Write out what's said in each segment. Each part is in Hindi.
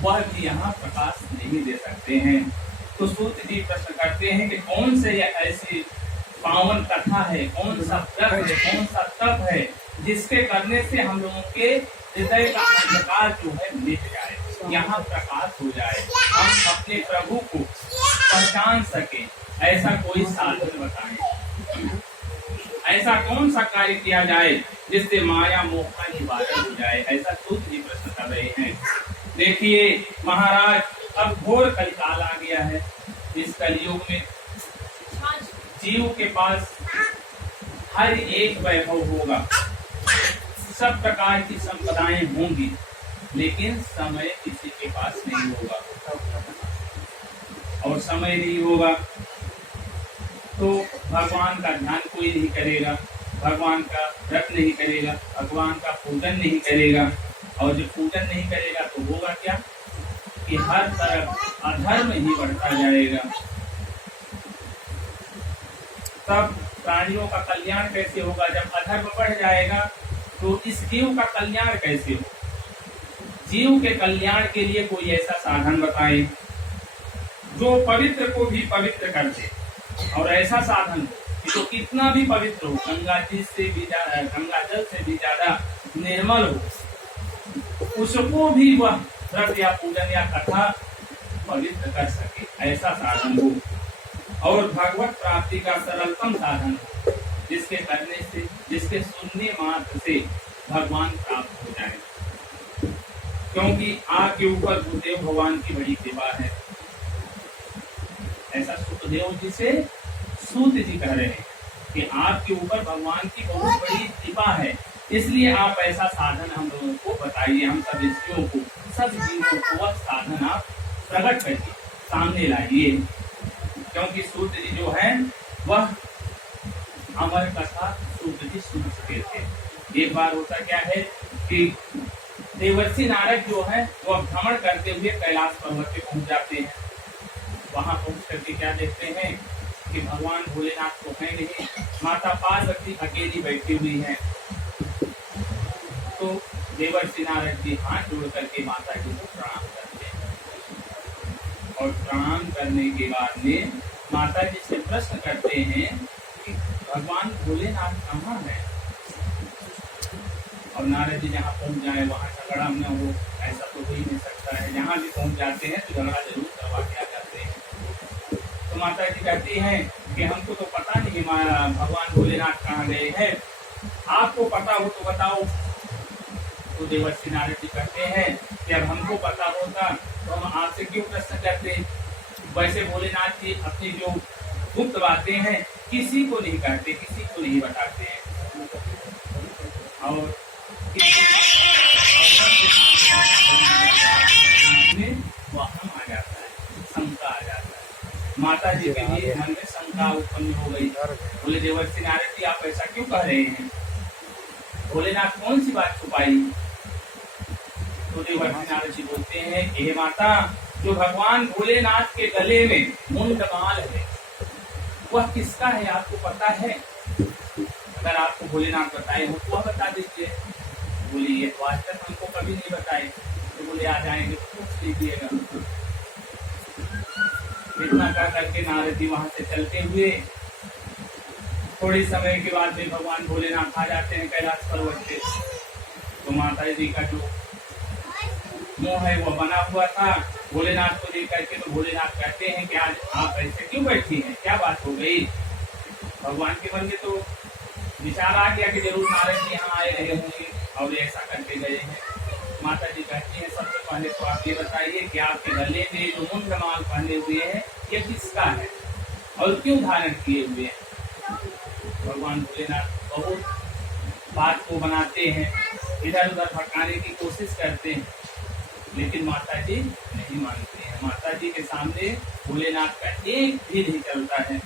वह भी यहाँ प्रकाश नहीं दे सकते हैं। तो सूत जी प्रश्न करते हैं कि कौन से ऐसी पावन कथा है, कौन सा व्रत है, कौन सा तप है जिसके करने से हम लोगों के हृदय का अंधकार जो है मिट जाए, यहाँ प्रकाश हो जाए, हम अपने प्रभु को पहचान सके। ऐसा कोई साधन बताएं, ऐसा कौन सा कार्य किया जाए जिससे माया मोह का निवारण हो जाए, ऐसा सूत जी प्रश्न कर रहे हैं। देखिए महाराज, अब घोर कलिकाल आ गया है। इस कलयुग में जीव के पास हर एक वैभव होगा, सब प्रकार की संपदाएं होंगी, लेकिन समय किसी के पास नहीं होगा। और समय नहीं होगा तो भगवान का ध्यान कोई नहीं करेगा, भगवान का व्रत नहीं करेगा, भगवान का पूजन नहीं करेगा। और जब पूजन नहीं करेगा तो होगा क्या कि हर तरफ अधर्म ही बढ़ता जाएगा। तब प्राणियों का कल्याण कैसे होगा? जब अधर्म बढ़ जाएगा तो इस जीव का कल्याण कैसे हो? जीव के कल्याण के लिए कोई ऐसा साधन बताए जो पवित्र को भी पवित्र कर दे, और ऐसा साधन कि जो कितना भी पवित्र हो, गंगा जी से भी ज्यादा, गंगा जल से भी ज्यादा निर्मल हो, उसको भी वह व्रत या पूजन या कथा पवित्र कर सके, ऐसा साधन हो। और भगवत प्राप्ति का सरलतम साधन हो, जिसके करने से, जिसके सुनने मात्र से भगवान प्राप्त हो जाए। क्योंकि आपके ऊपर गुरुदेव भगवान की बड़ी कृपा है, ऐसा सुखदेव जी से सूत जी कह रहे हैं कि आपके ऊपर भगवान की बहुत बड़ी कृपा है, इसलिए आप ऐसा साधन हम लोगों को बताइए, हम सब ऋषियों को, सब जीवों को वह साधन आप प्रकट करिए, सामने लाइए। क्योंकि सूत जी जो है वह अमर कथा सूत जी सुन चुके थे। एक बार होता क्या है कि देवर्षि नारद जो है वह भ्रमण करते हुए कैलाश पर्वत पे पहुंच जाते हैं। वहां पहुंच करके क्या देखते हैं कि भगवान भोलेनाथ तो है नहीं, माता पार्वती अकेली बैठी हुई है। तो देवर्षि नारद जी हाथ जोड़ करके माता जी को प्रणाम करते हैं, और प्रणाम करने के बाद में माता जी से प्रश्न करते हैं कि भगवान भोलेनाथ कहाँ है? और नारद जी जहाँ पहुंच जाए वहां झगड़ा न हो, ऐसा तो हो ही नहीं सकता है। जहाँ भी पहुंच जाते हैं तो झगड़ा जरूर करवा के आ जाते हैं। तो माता जी कहती हैं कि हमको तो पता नहीं भगवान भोलेनाथ कहाँ गए हैं, आपको पता हो तो बताओ। तो देवर्षि नारद जी कहते हैं कि अब हमको पता होता तो हम आपसे क्यों प्रश्न करते। वैसे भोलेनाथ जी अपनी जो गुप्त बातें हैं किसी को नहीं कहते, किसी को नहीं बताते हैं। और वहम आ जाता है, शंका आ जाता है। माता जी के भी मन में शंका उत्पन्न हो गई। बोले देवर्षि नारद जी आप ऐसा क्यों कह रहे हैं? भोलेनाथ कौन सी बात छुपाई? तो देवर्षि नारद जी बोलते हैं कि हे माता, जो भगवान भोलेनाथ के गले में मुंडमाल है वह किसका है आपको पता है? अगर आपको भोलेनाथ बताए हो तो वह बता दीजिए। बोले ये तो आज तक हमको कभी नहीं बताए। तो बोले आ जाएंगे तो पूछ लीजिएगा। इतना कर करके नारद जी वहां से चलते हुए थोड़ी समय के बाद में भगवान भोलेनाथ आ जाते हैं कैलाश पर्वत पे। तो माता जी का जो मुंह है वो बना हुआ था भोलेनाथ को देख करके। तो भोलेनाथ कहते हैं कि आज आप ऐसे क्यों बैठी हैं, क्या बात हो गई? भगवान के मन में तो विचार आ गया कि जरूर नारद जी यहाँ आए रहे होंगे और ऐसा करके गए हैं। माता जी कहती हैं सबसे पहले तो आप ये बताइए कि आपके गले में जो मुंडमाल पहने हुए हैं ये किसका है और क्यों धारण किए हुए हैं? भगवान भोलेनाथ बहुत बात को बनाते हैं, इधर उधर भटकाने की कोशिश करते हैं, लेकिन माता जी नहीं मानते हैं। माता जी के सामने भोलेनाथ का एक भी नहीं चलता है।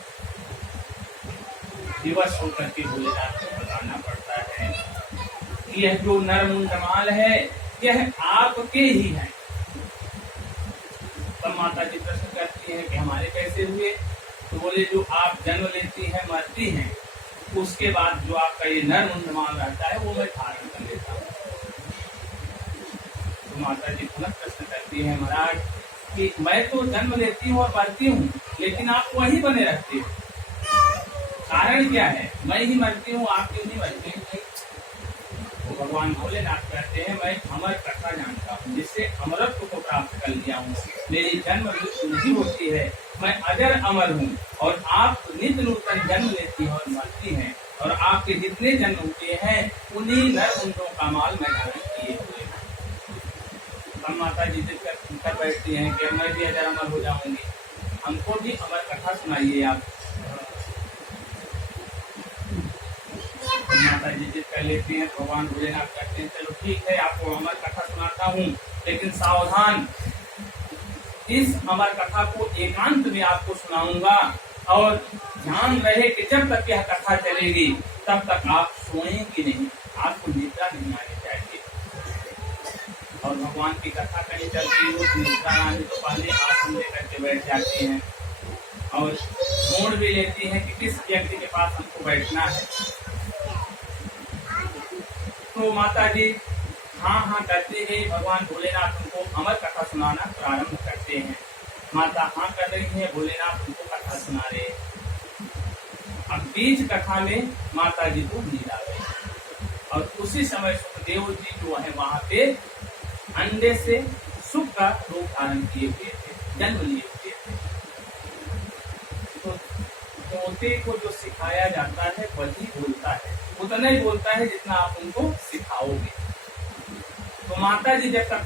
दिवस होकर के भोलेनाथ को बताना पड़ता है कि यह जो नरमुंडमाल है यह आपके ही है। तब माता जी प्रश्न करती हैं कि हमारे कैसे हुए? तो बोले जो आप जन्म लेती हैं, मरती हैं, उसके बाद जो आपका ये नरमुंडमाल रहता है वो मैं धारण कर लेता हूँ। तो माता जी पुनः प्रश्न करती कहती है महाराज कि मैं तो जन्म लेती हूँ और मरती हूँ, लेकिन आप वही बने रहते हो, कारण क्या है? मैं ही मरती हूँ, आप क्यों नहीं मरते? तो भगवान भोलेनाथ कहते हैं मैं अमर कथा जानता हूँ, जिससे अमरत्व को प्राप्त कर लिया हूँ। मेरी जन्म मृत्यु नहीं होती है, मैं अजर अमर हूँ। और आप नित्य नूतन जन्म लेती हैं और मरती हैं, और आपके जितने जन्म हुए हैं उन्हीं नर मुंडों का माल मैं धारण किए हुए हैं। हम माता जी जिद कर बैठती हैं कि मैं भी अजर अमर हो जाऊंगी, हमको भी अमर कथा सुनाइए आप। माता जी जिद कर लेती हैं, भगवान भोलेनाथ कहते हैं चलो ठीक है, आपको अमर कथा सुनाता हूँ, लेकिन सावधान, इस अमर कथा को एकांत में आपको सुनाऊंगा, और ध्यान रहे कि जब तक यह कथा चलेगी तब तक आप सोएंगे नहीं, आपको निद्रा नहीं आनी चाहिए। और भगवान की कथा कहीं चलती हो तो निद्रा आने तो पहले आसन लेकर के बैठ जाती हैं, और ढूंढ भी लेती हैं कि किस व्यक्ति के पास हमको बैठना है। तो माता जी हाँ हाँ करते हैं, भगवान भोलेनाथ उनको अमर कथा सुनाना प्रारंभ करते हैं। माता हाँ कर रही है, भोलेनाथ उनको कथा सुना रहे हैं। अब बीच कथा में माता जी को नींद आ गई, और उसी समय सुखदेव जी जो है वहां पे अंडे से सुख का रूप धारण किए हुए थे, जन्म लिए हुए थे। तो तोते को जो सिखाया जाता है वही बोलता है, उतना ही बोलता है जितना आप उनको सिखाओगे। तो माता जी जब तक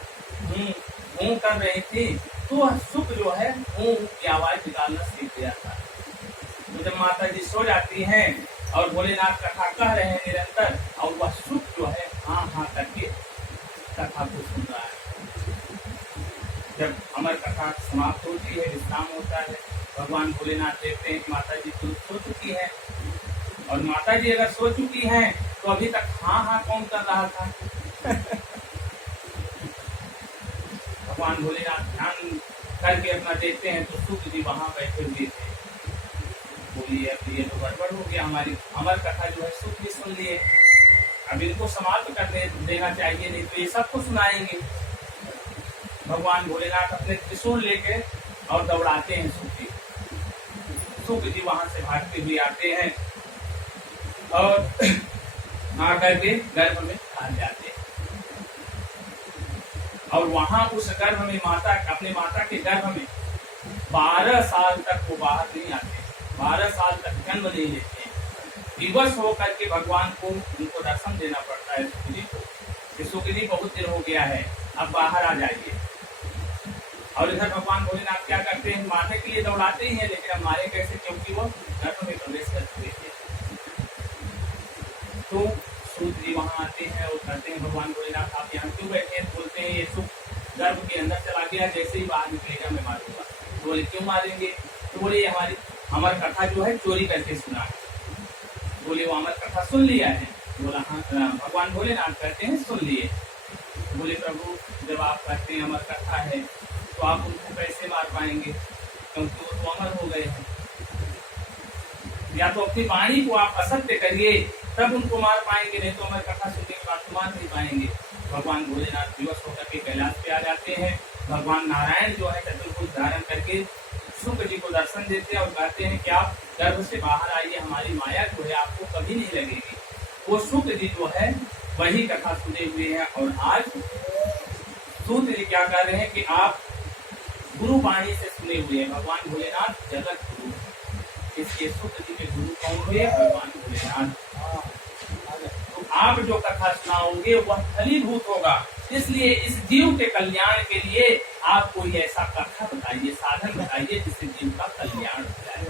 हूँ कर रही थी तो सुख जो है हूँ की आवाज निकालना सीख गया था। तो जब माता जी सो जाती हैं और भोलेनाथ कथा कह रहे हैं निरंतर, और वह सुख जो है हाँ हाँ करके कथा को सुन रहा है। जब अमर कथा समाप्त होती है, विश्राम होता है, भगवान भोलेनाथ देखते हैं कि माता जी तो सो चुकी है, और माता जी अगर सो चुकी हैं तो अभी तक हाँ हाँ कौन कर रहा था? भगवान भोलेनाथ ध्यान करके अपना देखते हैं तो सुख जी वहां बैठे हुए थे। बोलिए अब ये तो गड़बड़ हो गया, हमारी अमर कथा जो है सुख भी सुन लिए, अब इनको समाप्त कर देना चाहिए, नहीं तो ये सबको सुनाएंगे। भगवान भोलेनाथ अपने त्रिशूल लेके और दौड़ाते हैं सुख जी। सुख जी वहां से भागते हुए आते हैं और आकर के गर्भ में आ जाते हैं, और वहां उस गर्भ में माता अपने माता के गर्भ में 12 साल तक वो बाहर नहीं आते, 12 साल तक जन्म नहीं लेते हैं। विवश होकर के भगवान को उनको दर्शन देना पड़ता है सुख जी को, कि सुख जी बहुत दिन हो गया है, अब बाहर आ जाइए। और इधर भगवान भोलेनाथ क्या करते हैं, मारने के लिए दौड़ाते ही हैं, लेकिन अब मारे कैसे, क्योंकि वो गर्भ में प्रवेश कर चुके थे। तो सूत जी वहां आते हैं और कहते हैं भगवान भोलेनाथ आप यहाँ क्यों बैठे हैं? बोलते हैं ये सुख गर्भ के अंदर चला गया, जैसे ही बाहर निकलेगा मैं मारूंगा। तो बोले क्यों मारेंगे? तो बोले ये हमारी अमर कथा जो है चोरी करके सुना है। बोले वो अमर कथा सुन लिया है? बोला हाँ। भगवान भोलेनाथ कहते हैं सुन लिए। बोले प्रभु जब आप कहते हैं अमर कथा है तो आप उनको कैसे मार पाएंगे, क्योंकि वो तो अमर हो गए हैं। या तो अपनी वाणी को आप असत्य करिए तब उनको मार पाएंगे, नहीं तो अमर कथा सुनने के बाद तो मार नहीं पाएंगे। भगवान भोलेनाथ विवश होकर के कैलाश पे आ जाते हैं। भगवान नारायण जो है चतुर्भुज धारण करके शुक्र जी को दर्शन देते हैं और कहते हैं कि आप गर्भ से बाहर आइए, हमारी माया जो है आपको कभी नहीं लगेगी। वो शुक्र जी जो है वही कथा सुने हुए हैं। और आज सूत जी क्या कर रहे हैं कि आप गुरु वाणी से सुने हुए हैं। भगवान भोलेनाथ जगत गुरु, इसके शुक्र जी के गुरु कौन हुए? भगवान भोलेनाथ। तो आप जो कथा सुनाओगे वह फलीभूत होगा, इसलिए इस जीव के कल्याण के लिए आप कोई ऐसा कथा बताइए, साधन बताइए जिससे जीव का कल्याण हो जाए।